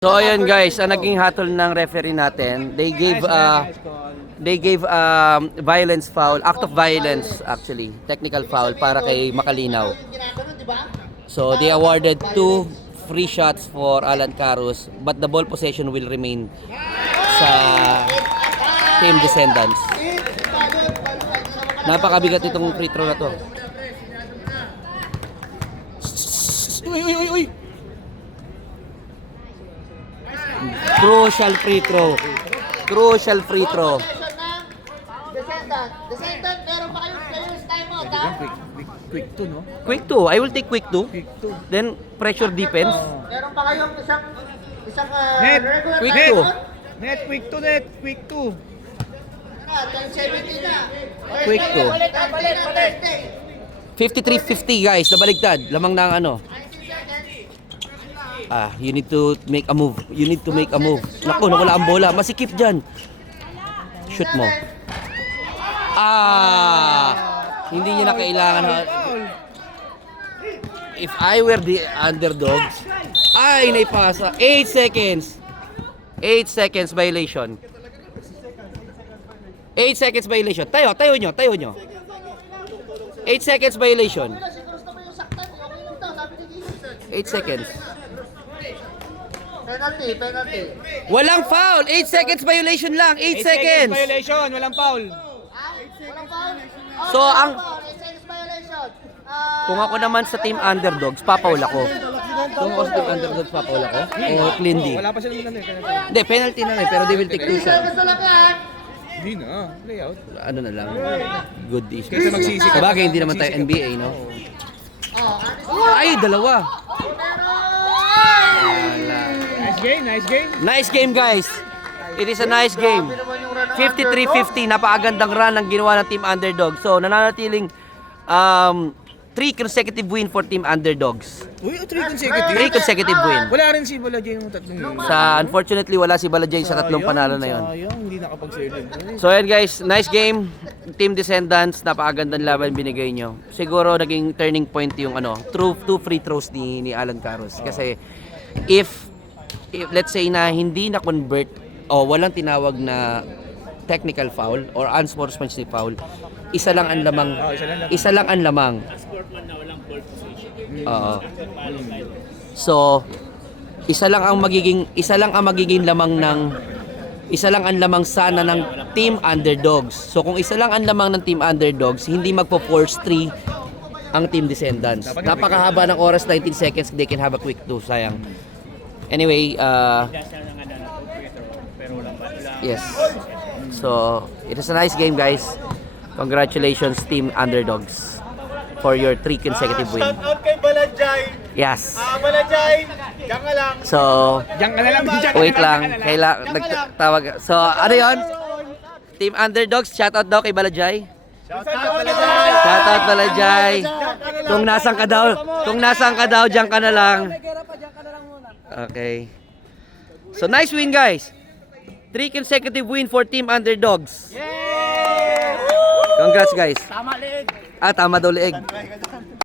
So ayun guys, ang naging hatol ng referee natin, they gave violence foul, act of violence actually, technical foul para kay Makalinaw. So they awarded 2 free shots for Alan Carus, but the ball possession will remain sa Team Descendants. Napakabigat itong free throw na to. Uy! Crucial free throw. Crucial free throw. Descendant, meron pa kayong time out, ha? Quick 2, no? Quick 2. I will take quick 2. Quick 2. Then pressure defense. Meron pa kayong isang Net! regular Quick time 2. out? Net! Quick 2, net! Quick 2. 10-17 na. Quick 2. Balik. 53-50 guys, nabaligtad. Lamang na ang ano. You need to make a move. You need to make a move. Naku, nawala ang bola. Masikip dyan. Shoot mo. Hindi niya na kailangan. If I were the underdogs, ay, naipasa. 8 seconds. 8 seconds violation. 8 seconds violation. Tayo nyo. 8 seconds violation. 8 seconds. Penalty. Walang foul. 8 seconds violation lang. 8 seconds. Violation, walang foul. Walang foul? So, ang 8 seconds violation. kung ako naman sa team underdogs, papaul ako. Kung ako sa team underdogs, papaul ako. O clean D. Wala pa silang penalty. Hindi, penalty na pero they will take 2 shots. Gusto lang yan. Hindi na. Layout. Ano na lang. Good is. Kaysa magsisi ka. Sabagay, hindi naman tayo NBA, no? Ay, dalawa. Nice game. Nice game, guys. It is a nice game. 53-50, napakagandang run ang ginawa ng Team Underdog. So, nananatiling 3 consecutive win for Team Underdogs. Uy, 3 consecutive. 3 consecutive win. Wala rin si Balajay yung tatlong yun. Unfortunately, wala si Balajay sa tatlong panalo na yon. Sayang, hindi nakapag-serve. So, ayan guys, nice game. Team Descendants, napakagandang laban binigay nyo. Siguro, naging turning point yung 2 free throws ni Alan Carus. Kasi, if let's say na hindi na-convert o walang tinawag na technical foul or unsportsmanship foul, isa lang ang lamang. Isa lang ang lamang. So, isa lang ang magiging lamang sana ng Team Underdogs. So, kung isa lang ang lamang ng Team Underdogs, hindi magpo-force 3 ang Team Descendants. Napakahaba ng oras, 19 seconds, they can have a quick 2, sayang. Anyway, yes. So, it is a nice game, guys. Congratulations, Team Underdogs, for your 3 consecutive win. Shout out kay Balajay. Yes. Balajay, diyan ka lang. So, Diyan ka na lang. wait lang. Nagtawag. So, ano yon? Team Underdogs, shoutout daw kay Balajay. Shout out Balajay. Shoutout Balajay. Kung nasaan ka daw, diyan ka na lang. Okay. So, nice win, guys. 3 consecutive win for Team Underdogs. Congrats, guys. Tama daw liig.